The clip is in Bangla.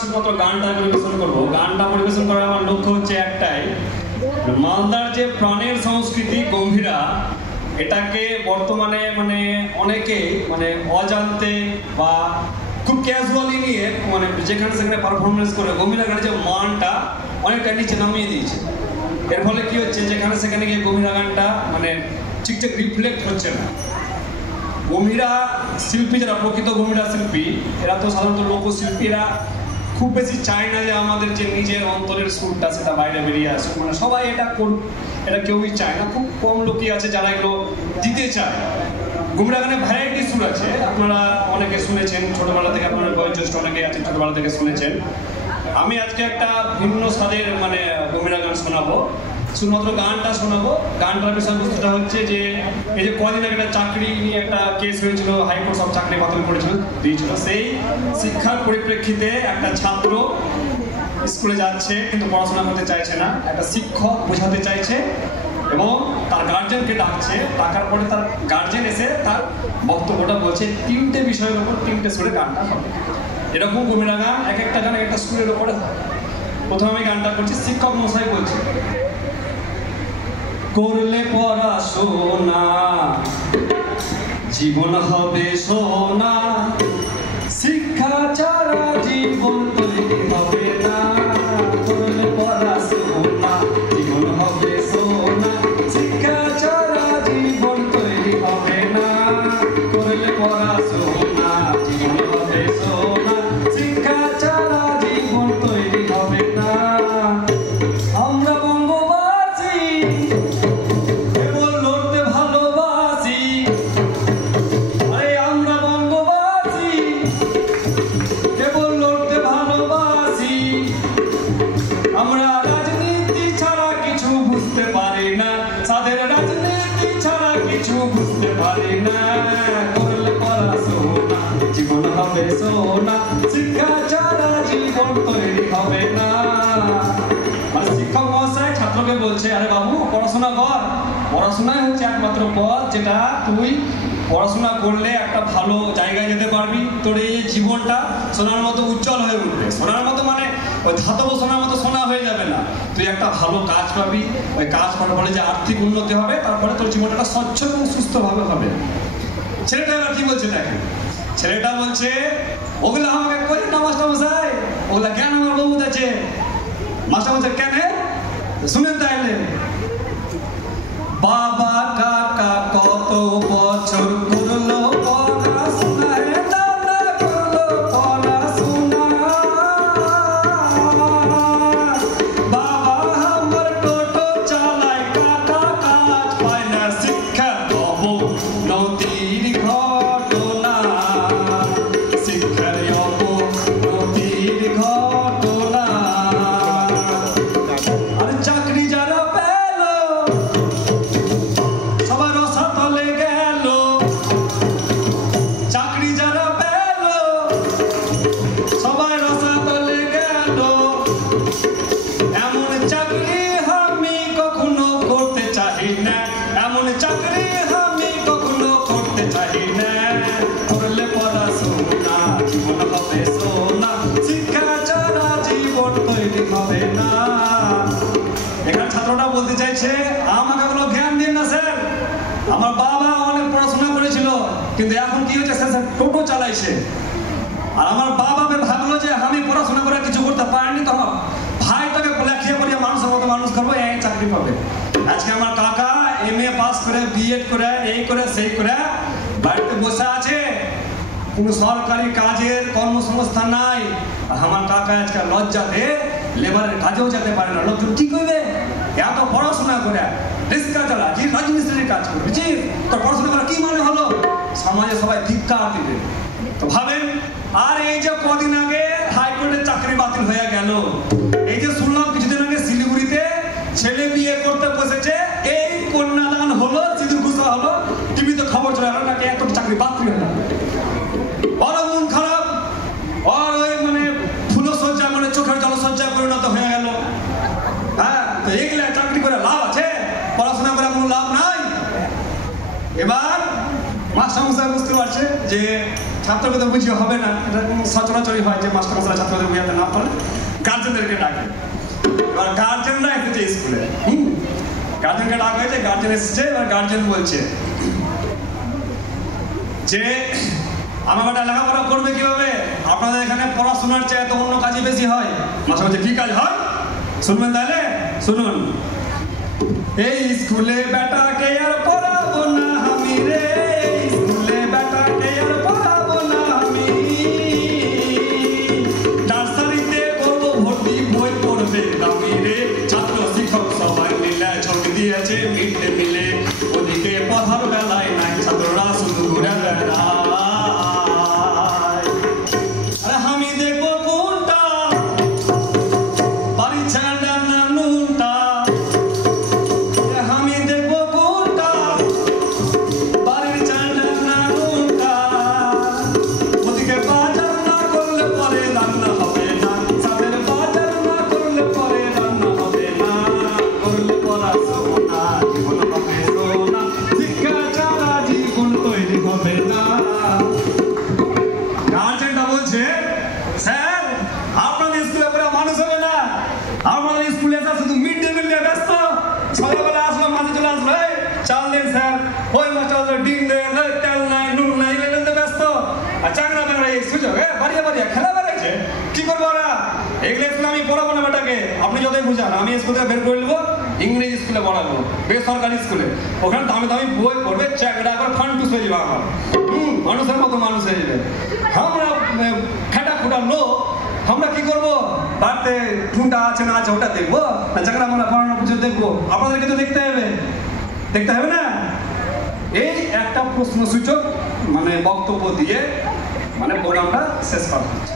শুধুমাত্র গানটা পরিবেশন করবো। গানটা পরিবেশন করার আমার লক্ষ্য হচ্ছে একটাই, মালদার যে প্রাণের সংস্কৃতি গম্ভীরা, এটাকে বর্তমানে মানে অনেকে মানে অজান্তে বা খুব ক্যাজুয়ালি নিয়ে মানে যেখানে সেখানে পারফরমেন্স করে গম্ভীরা গানের যে মানটা অনেকটা নিচে নামিয়ে দিয়েছে। এর ফলে কি হচ্ছে, যেখানে সেখানে গিয়ে গম্ভীরা গানটা মানে ঠিকঠাক রিফ্লেক্ট হচ্ছে না। গম্ভীরা শিল্পী যারা প্রকৃত গম্ভীরা শিল্পী, এরা তো সাধারণত লোকশিল্পীরা খুব বেশি চায় না যে আমাদের যে নিজের অন্তরের সুরটা সেটা বাইরে বেরিয়ে আসে। মানে সবাই এটা করুক, এটা কেউই চায় না। খুব কম লোকই আছে যারা এগুলো দিতে চায়। গম্ভীরা গানে ভ্যারাইটি সুর আছে, আপনারা অনেকে শুনেছেন ছোটবেলা থেকে, আপনার বয়োজ্যেষ্ঠ অনেকে আছেন ছোটবেলা থেকে শুনেছেন। আমি আজকে একটা ভিন্ন স্বাদের মানে গম্ভীরা গান শোনাবো, শুধুমাত্র গানটা শোনাবো। গানটার বিষয়বস্তুটা হচ্ছে যে এই যে কদিন আগে একটা চাকরি নিয়ে একটা কেস হয়েছিল, হাইকোর্ট সব চাকরি বাতিল করেছিল দিয়েছিল। সেই শিক্ষার পরিপ্রেক্ষিতে একটা ছাত্র স্কুলে যাচ্ছে কিন্তু পড়াশোনা করতে চাইছে না, একটা শিক্ষক বোঝাতে চাইছে এবং তার গার্জেনকে ডাকছে। ডাকার পরে তার গার্জেন এসে তার বক্তব্যটা বলছে। তিনটে বিষয়ের উপর তিনটে সুরে গানটা হবে। এরকম গম্ভীরা গান এক একটা গান একটা সুরের উপরে হয়। প্রথমে আমি গানটা করছি, শিক্ষক মশাই বলছে, করলে পড়াশোনা জীবন হবে সোনা, শিক্ষা ছাড়া জীবন তৈরি হবে না। করলে পড়াশোনা জীবন হবে সোনা, শিক্ষা ছাড়া জীবন তৈরি হবে না। করলে পড়াশোনা জীবন হবে সোনা, শিক্ষা ছাড়া জীবন তৈরি হবে না। আমরা বঙ্গবাসী কেবল লড়তে ভালোবাসি, আরে আমরা বঙ্গবাসী কেবল লড়তে ভালোবাসি। আমরা রাজনীতি ছাড়া কিছু বুঝতে পারি না, সাদের রাজনীতি ছাড়া কিছু বুঝতে পারি না। করলে পড়াশোনা জীবন হবে সোনা, শিক্ষা ছাড়া জীবন তৈরি হবে না। আর শিক্ষক মহাশয় ছাত্রকে বলছে, আরে বাবু পড়াশোনা কর, পড়াশোনাই হচ্ছে একমাত্র পথ যেটা তুই পড়াশোনা করলে একটা ভালো জায়গায় যেতে পারবি। তোর এই জীবনটা সোনার মতো উজ্জ্বল হয়ে উঠবে। সোনার মতো মানে ওই ধাতব সোনার মতো সোনা হয়ে যাবে না, তুই একটা ভালো কাজ পাবি। ওই কাজ পাওয়ার ফলে যে আর্থিক উন্নতি হবে, তারপরে তোর জীবনটা স্বচ্ছ এবং সুস্থভাবে হবে। ছেলেটা এবার কি বলছে দেখেন, ছেলেটা বলছে, ওগুলো আমাকে করেন না মাস্টারমশাই, ওগুলা কেন আমার বউ আছে। মাস্টারমশাই কেন শুনেন তাইলে, বাবা কাকা কত বছর করলো পড়াশোনা, দাদা করলো পড়াশোনা, বাবা আমার টোটো চালায়, কাকা কাজ পায় না, শিক্ষা অবনতির ঘটনা, শিক্ষার অবনতির ঘটনা। আর চাকরি যারা পেল সবার রসাতলে গেল, চাকরি যারা পেল সবাই রসাতলে গেল। এমন চাকরি আমি কখনো করতে চাই না, এমন চাকরি আমি কখনো করতে চাই না। করলে পড়াশোনা জীবন হবে সোনা, শিক্ষা ছাড়া জীবন তৈরি হবে না। এখানে ছাত্রটা বলতে চাইছে, আমাকে কোনো জ্ঞান দিন না স্যার, আমার বাবা অনেক পড়াশোনা করেছিল কিন্তু এখন কি হয়েছে স্যার, টোটো চালাইছে। আর আমার বাবা ভাবলো যে আমি পড়াশোনা করে কিছু করতে পারিনি, তো আমার ভাইটাকে লেখিয়ে পড়িয়ে মানুষের মতো মানুষ করবো, এই চাকরি পাবে। আজকে আমার কাকা MA পাস করে, BEd করে, এই করে সেই করে বাড়িতে বসে আছে, কোনো সরকারি কাজের কর্মসংস্থান নাই। আমার কাকা আজকে লজ্জাতে লেবারের কাজেও যেতে পারে না। লোকজন কি করবে, এত পড়াশোনা করে রিক্সা চালা, যে রাজমিস্ত্রির কাজ করবে, জি তোর পড়াশোনা করা কি মানে হলো, সমাজে সবাই ধিক্কার দিবে। তো ভাবেন, আর এই যে কদিন আগে হাইকোর্টের চাকরি বাতিল হয়ে গেল, এই যে শুনলাম কিছুদিন আগে শিলিগুড়িতে ছেলে বিয়ে করতে বসেছে, এই কন্যাদান হলো, সিঁদুর ঘুষা হলো, টিভিতে খবর চলে গেল নাকি এত চাকরি বাতিল হয়ে গেল। বড় মন খারাপ, আর ওই মানে ফুলসজ্জা মানে চোখের জলসজ্জা পরিণত হয়ে গেল। হ্যাঁ, তো এগুলা চাকরি করে লাভ আছে, পড়াশোনা করে কোনো লাভ নাই। এবার মাস্টারমশাই বুঝতে পারছে যে ছাত্রকে তো বুঝিয়ে হবে না, এটা সচরাচরই হয় যে মাস্টারমশাই ছাত্রদের বুঝাতে না পারে, গার্জেনদেরকে ডাকে। এবার গার্জেনরা এসেছে স্কুলে, গার্জেনকে ডাকা হয়েছে, গার্জেন এসেছে। এবার গার্জেন বলছে যে আমার বেটা লেখাপড়া করবে কিভাবে, আপনাদের এখানে পড়াশোনার চেয়ে তো অন্য কাজই বেশি হয়। মাস্টার বলছে কি কাজ হয় শুনবেন তাহলে, শুনুন। এই স্কুলে বেটাকে আর পড়াবো না আমি রে, এই স্কুলে বেটাকে আর পড়াবো না আমি, নার্সারিতে করবো ভর্তি, বই পড়বে দামি রে, ছাত্র শিক্ষক সবাই মিলে ছক দিয়েছে মিড ডে মিলে, ওদিকে পড়ার বেলায় নাই ছাত্ররা শুধু ঘুরে বেড়ায়। আরে আমি দেখবো কোনটা বাড়ি ছাড়া না নুনটা, আমি দেখবো কোনটা বাড়ির ছাড়া না নুনটা, ওদিকে বাজার না করলে পরে রান্না হবে না, সাদের বাজার না করলে পরে রান্না হবে না, করলে পড়াশোনা জীবন হবে সোনা, শিক্ষা ছাড়া জীবন তৈরি হবে না। গার্জেনটা বলছে স্যার আপনাদের স্কুলে পড়ে মানুষ হবে না, আমাদের স্কুলে এসে শুধু মিড ডে মিল নিয়ে ব্যস্ত, সকালবেলা আসলো মাঝে চলে আসলো এই চাল দেন স্যার, ওই মাস্টার ডিম দেন, তেল নাই নুন নাই, এগুলো ব্যস্ত। আর চাংড়া বাংলা এই সুযোগ বাড়িয়ে বাড়িয়ে খেলা বেড়েছে, কি করবো ওরা, এগুলো স্কুলে আমি পড়াবো না বেটাকে, আপনি যতই বুঝান আমি স্কুল থেকে বের করে নেবো, ইংরেজি স্কুলে পড়াবো, বেসরকারি স্কুলে, ওখানে দামি দামি বই পড়বে, চ্যাংড়া আবার ফান্টুস হয়ে যাবে, আমার মানুষের মতো মানুষ হয়ে যাবে। আমরা খেটা খুটা লোক, আমরা কি করবো, বাড়িতে ঠুনটা আছে না আছে ওটা দেখবো, না চাকরা আমরা পড়ানো পুজো দেখবো, আপনাদেরকে তো দেখতে হবে, দেখতে হবে না। এই একটা প্রশ্নসূচক মানে বক্তব্য দিয়ে মানে প্রোগ্রামটা শেষ করা হচ্ছে।